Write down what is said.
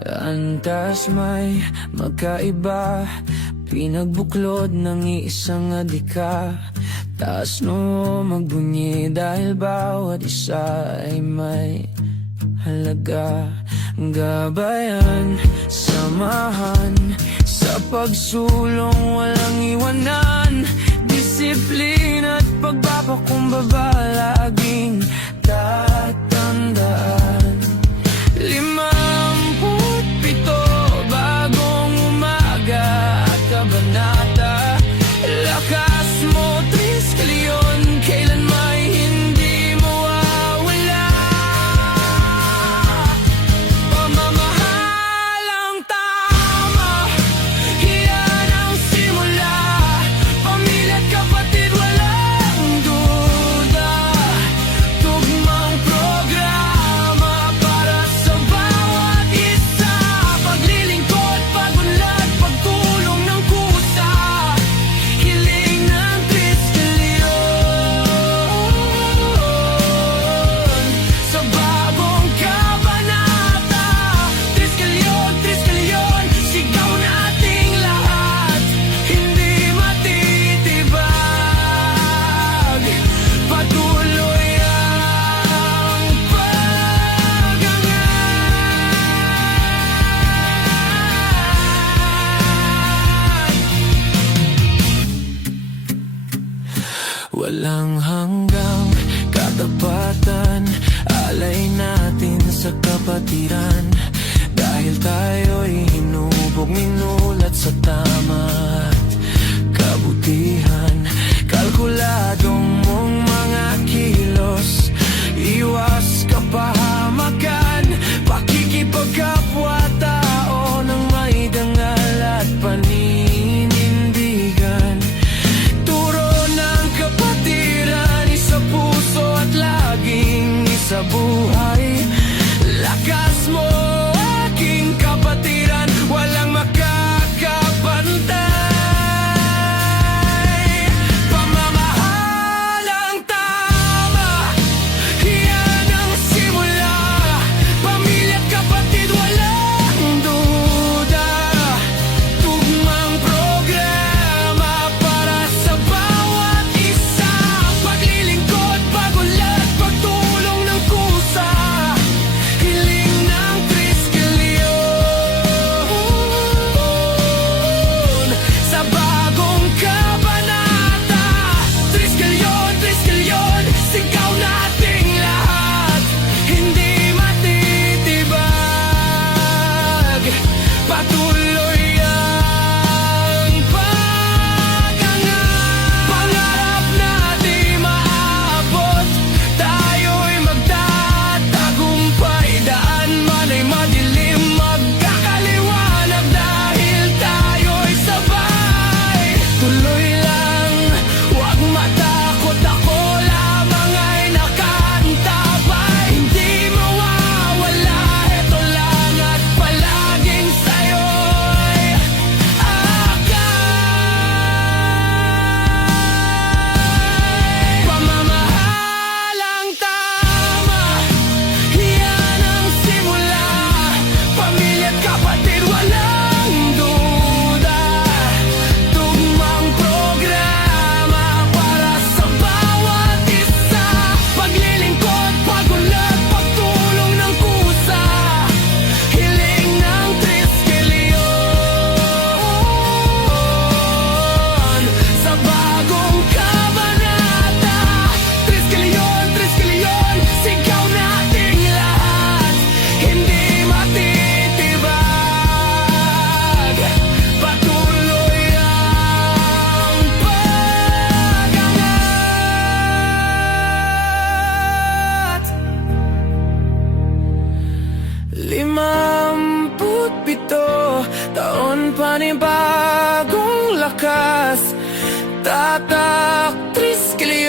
Antas may magkaiba, pinagbuklod ng iisang adika. Taas no magbunyi dahil bawat isa ay may halaga. Gabayan, samahan, sa pagsulong walang iwanan. Disiplina at pagpapakumbaba laging tatandaan. 57 bagong umaga at kabanata. Lakas mo, Triskelion, kailan may hindi mawawala. Pamamahal ang tama, iyan ang simula. Pamilya't kapatid, walang duda. Tugmang programa para sa bawat isa. Paglilingkod, pagunlad, pagtulong ng kusa. Hiling ng Triskelion sa bagong kabanata. Triskelion, Triskelion, sigaw nating lahat. Hindi matitibag, patuloy ang pag-angat. Walang hanggang katapatan, alay natin sa kapatiran. Dahil tayo'y hinubog, minulat sa tama at kabutihan. Kalkuladong mong mga kilos, iwas kapahamakan. Pakikipagkapwa-tao ng may dangal at paninindigan. Turo ng kapatiran, isa puso at laging isa buhay. Lakas mo, aking kapatiran, walang makakapantay. Pamamahal ang tama, iyan ang simula. Pamilya't kapatid, walang duda. Tugmang programa para sa bawat isa. Paglilingkod, pagunlad, pagtulong ng kusa. Hiling ng Triskelion sa bagong kabanata. Triskelion, Triskelion, sigaw nating lahat. Hindi matitibag, patuloy ang pag-angat. Pangarap na di maabot, tayo'y magtatagumpay. Daan man ay madilim, magkakaliwanag dahil tayo'y sabay. Tuloy lang, huwag matakot, ako lamang ay nakaantabay. Hindi mawawala, eto lang at palaging sa'yo'y akay. Pamamahal ang tama, iyan ang simula. Pamilya't kapatid, walang duda. Tugmang programa para sa bawat isa. Paglilingkod, pagunlad, pagtulong ng kusa. Hiling ng Triskelion sa bagong kabanata. Triskelion, Triskelion, sigaw nating lahat. Hindi matitibag, patuloy ang pag-angat. 57 taon, panibagong lakas. Tatak, Triskelion.